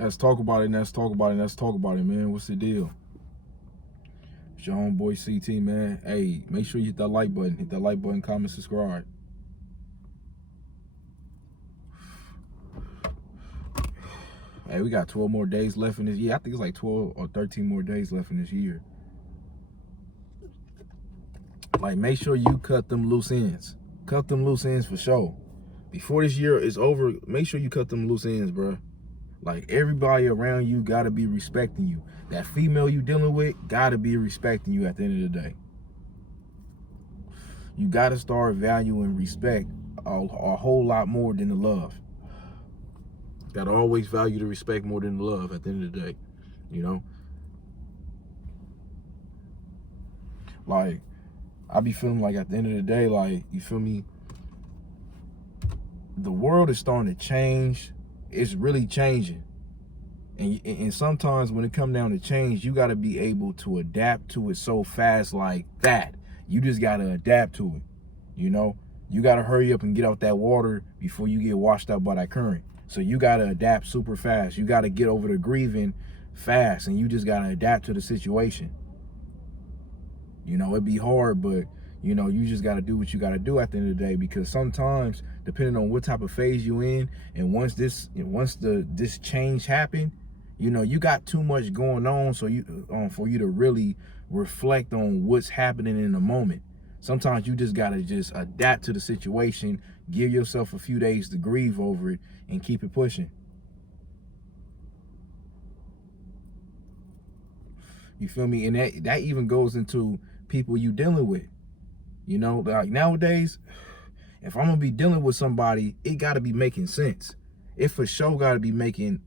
Let's talk about it. Let's talk about it. Let's talk about it, man. What's the deal? It's your homeboy CT, man. Hey, make sure you hit that like button. Hit that like button, comment, subscribe. Hey, we got 12 more days left in this year. I think it's like 12 or 13 more days left in this year. Like, make sure you cut them loose ends. Cut them loose ends for sure. Before this year is over, make sure you cut them loose ends, bro. Like, everybody around you gotta be respecting you. That female you dealing with gotta be respecting you at the end of the day. You gotta start valuing respect a whole lot more than the love. Gotta always value the respect more than the love at the end of the day, you know? Like, I be feeling like at the end of the day, like, you feel me? The world is starting to change. It's really changing. And sometimes when it comes down to change, you got to be able to adapt to it so fast like that. You just got to adapt to it, you know? You got to hurry up and get out that water before you get washed out by that current. So you got to adapt super fast. You got to get over the grieving fast, and you just got to adapt to the situation. You know, it'd be hard, but, you know, you just got to do what you got to do at the end of the day, because sometimes, depending on what type of phase you in, and once this change happened, you know, you got too much going on, so for you to really reflect on what's happening in the moment. Sometimes you just got to just adapt to the situation, give yourself a few days to grieve over it, and keep it pushing. You feel me? And that even goes into people you dealing with. You know, like nowadays, if I'm gonna be dealing with somebody, it gotta be making sense. It for sure gotta be making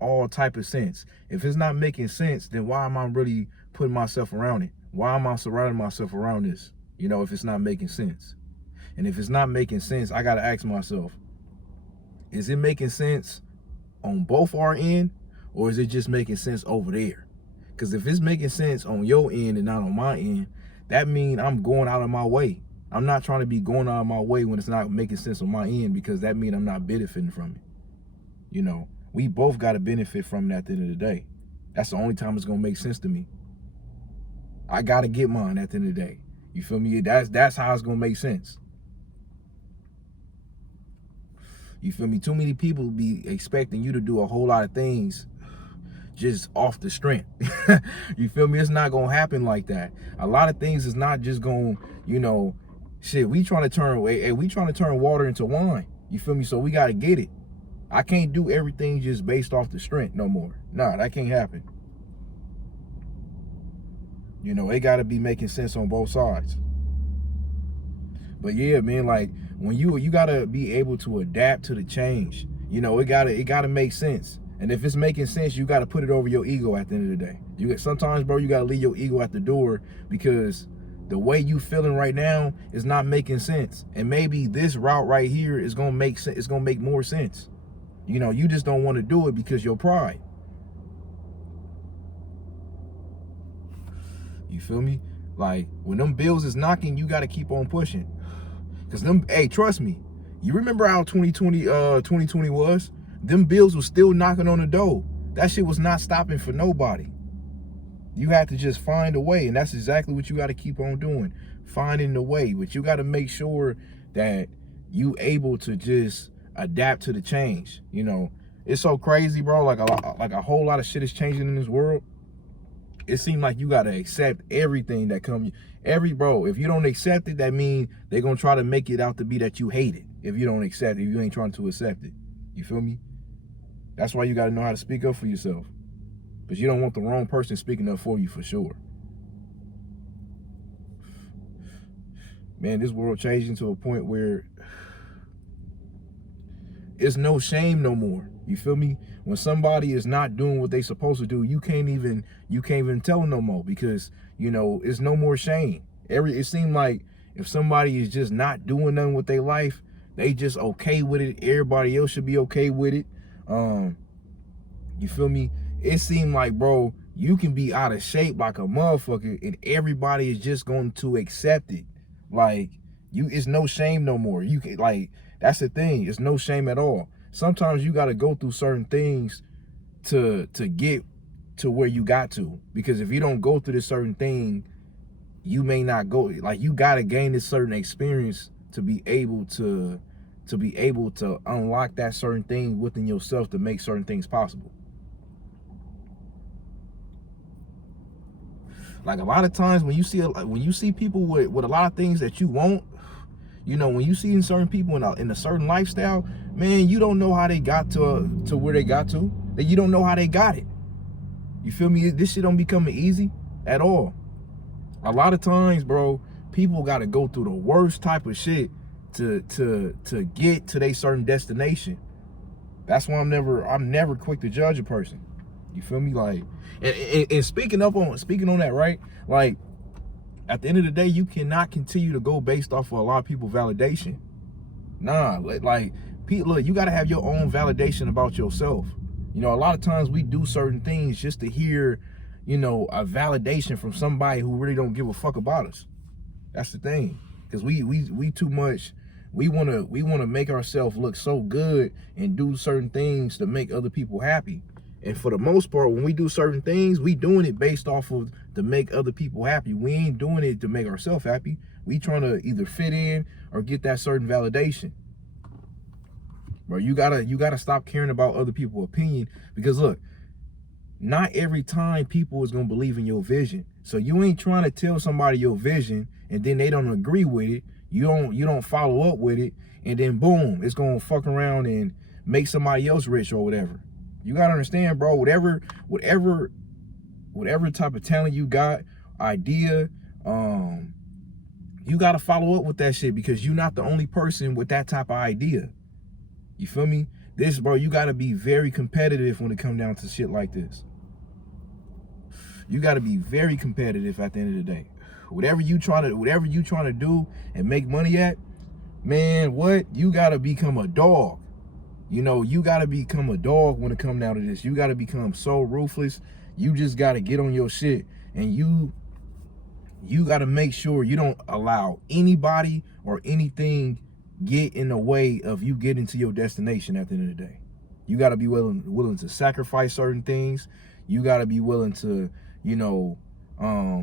all type of sense. If it's not making sense, then why am I really putting myself around it? Why am I surrounding myself around this? You know, if it's not making sense. And if it's not making sense, I gotta ask myself, is it making sense on both our end, or is it just making sense over there? Because if it's making sense on your end and not on my end, that means I'm going out of my way. I'm not trying to be going out of my way when it's not making sense on my end, because that means I'm not benefiting from it. You know, we both got to benefit from it at the end of the day. That's the only time it's going to make sense to me. I got to get mine at the end of the day. You feel me? That's how it's going to make sense. You feel me? Too many people be expecting you to do a whole lot of things just off the strength. You feel me? It's not gonna happen like that. A lot of things is not just gonna, you know, shit, we trying to turn water into wine. You feel me? So we gotta get it. I can't do everything just based off the strength no more. Nah, that can't happen. You know, it gotta be making sense on both sides. But yeah, man, like when you gotta be able to adapt to the change. You know, it gotta make sense. And if it's making sense, you got to put it over your ego at the end of the day. Sometimes, bro, you got to leave your ego at the door, because the way you feeling right now is not making sense. And maybe this route right here is going to make sense. It's going to make more sense. You know, you just don't want to do it because your pride. You feel me? Like, when them bills is knocking, you got to keep on pushing. Because hey, trust me. You remember how 2020 was? Them bills was still knocking on the door. That shit was not stopping for nobody. You have to just find a way, and that's exactly what you got to keep on doing, finding the way. But you got to make sure that you able to just adapt to the change. You know, it's so crazy, bro. Like a whole lot of shit is changing in this world. It seems like you got to accept everything that comes. Bro, if you don't accept it, that means they're going to try to make it out to be that you hate it. If you don't accept it, if you ain't trying to accept it. You feel me? That's why you got to know how to speak up for yourself. But you don't want the wrong person speaking up for you, for sure. Man, this world changing to a point where it's no shame no more. You feel me? When somebody is not doing what they supposed to do, you can't even tell them no more, because, you know, it's no more shame. It seems like if somebody is just not doing nothing with their life, they just okay with it. Everybody else should be okay with it. You feel me? It seemed like, bro, you can be out of shape like a motherfucker, and everybody is just going to accept it. Like, it's no shame no more. You can, like, that's the thing. It's no shame at all. Sometimes you got to go through certain things to get to where you got to. Because if you don't go through this certain thing, you may not go. Like, you got to gain this certain experience to be able to unlock that certain thing within yourself to make certain things possible. Like, a lot of times when you see people with a lot of things that you want, you know, when you see certain people in a certain lifestyle, man, you don't know how they got to where they got to. That you don't know how they got it. You feel me? This shit don't become easy at all. A lot of times, bro, people got to go through the worst type of shit to get to their certain destination. That's why I'm never quick to judge a person. You feel me? Like, and speaking on that, right? Like, at the end of the day, you cannot continue to go based off of a lot of people's validation. Nah, like, look, you got to have your own validation about yourself. You know, a lot of times we do certain things just to hear, you know, a validation from somebody who really don't give a fuck about us. That's the thing. Because we too much, we wanna make ourselves look so good and do certain things to make other people happy. And for the most part, when we do certain things, we doing it based off of to make other people happy. We ain't doing it to make ourselves happy. We trying to either fit in or get that certain validation. Bro, you gotta stop caring about other people's opinion, because look, not every time people is gonna believe in your vision. So you ain't trying to tell somebody your vision and then they don't agree with it. You don't follow up with it, and then boom, it's gonna fuck around and make somebody else rich or whatever. You gotta understand, bro, whatever type of talent you got, idea, you gotta follow up with that shit, because you're not the only person with that type of idea. You feel me? Bro, you gotta be very competitive when it comes down to shit like this. You gotta be very competitive at the end of the day. Whatever you trying to do and make money at, man, you gotta become a dog. You know, you gotta become a dog when it comes down to this. You gotta become so ruthless. You just gotta get on your shit, and you gotta make sure you don't allow anybody or anything get in the way of you getting to your destination at the end of the day. You got to be willing to sacrifice certain things. You got to be willing to, you know,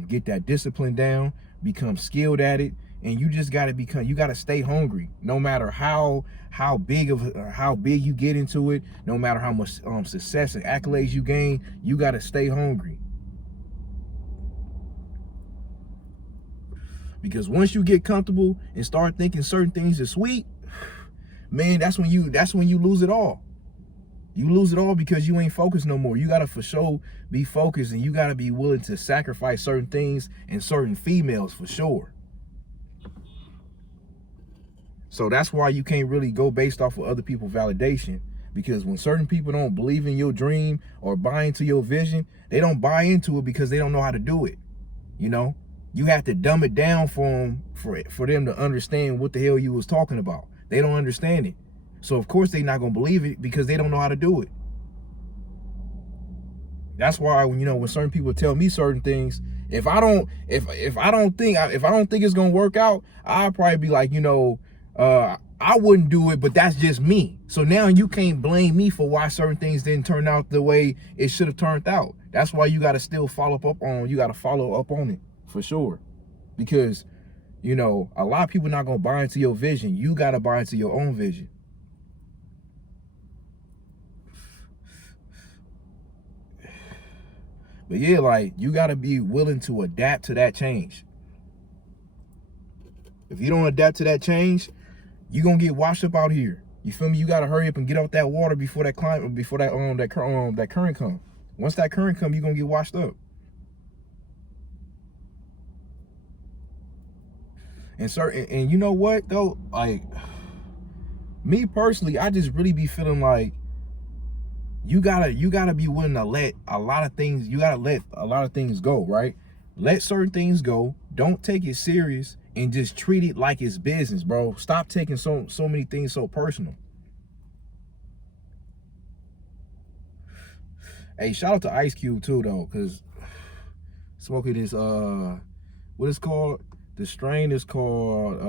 get that discipline down, become skilled at it, and you just got to you got to stay hungry. No matter how big you get into it, no matter how much success and accolades you gain, you got to stay hungry. Because once you get comfortable and start thinking certain things are sweet, man, that's when you lose it all. You lose it all because you ain't focused no more. You gotta for sure be focused, and you gotta be willing to sacrifice certain things and certain females for sure. So that's why you can't really go based off of other people's validation. Because when certain people don't believe in your dream or buy into your vision, they don't buy into it because they don't know how to do it. You know? You have to dumb it down for them to understand what the hell you was talking about. They don't understand it. So of course they're not gonna believe it because they don't know how to do it. That's why when certain people tell me certain things, if I don't think it's gonna work out, I'll probably be like, I wouldn't do it, but that's just me. So now you can't blame me for why certain things didn't turn out the way it should have turned out. That's why you gotta still follow up on it. For sure. Because, a lot of people not going to buy into your vision. You got to buy into your own vision. But yeah, like, you got to be willing to adapt to that change. If you don't adapt to that change, you're going to get washed up out here. You feel me? You got to hurry up and get out that water before that current comes. Once that current comes, you're going to get washed up. And you know what though, like, me personally, I just really be feeling like you gotta be willing to let a lot of things go, right? Let certain things go. Don't take it serious and just treat it like it's business, bro. Stop taking so many things so personal. Hey, shout out to Ice Cube too though, cause smoking this what is called? The strain is called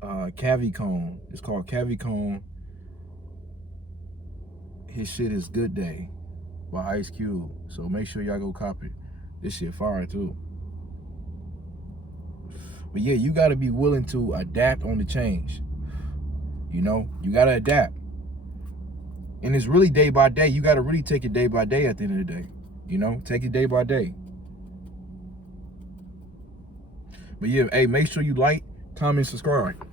Cavicone. It's called Cavicone. his shit is Good Day by Ice Cube. So make sure y'all go copy it. This shit fire too. But yeah, you gotta be willing to adapt on the change. You know, you gotta adapt. And it's really day by day. You gotta really take it day by day at the end of the day. You know, take it day by day. But yeah, hey, make sure you like, comment, subscribe.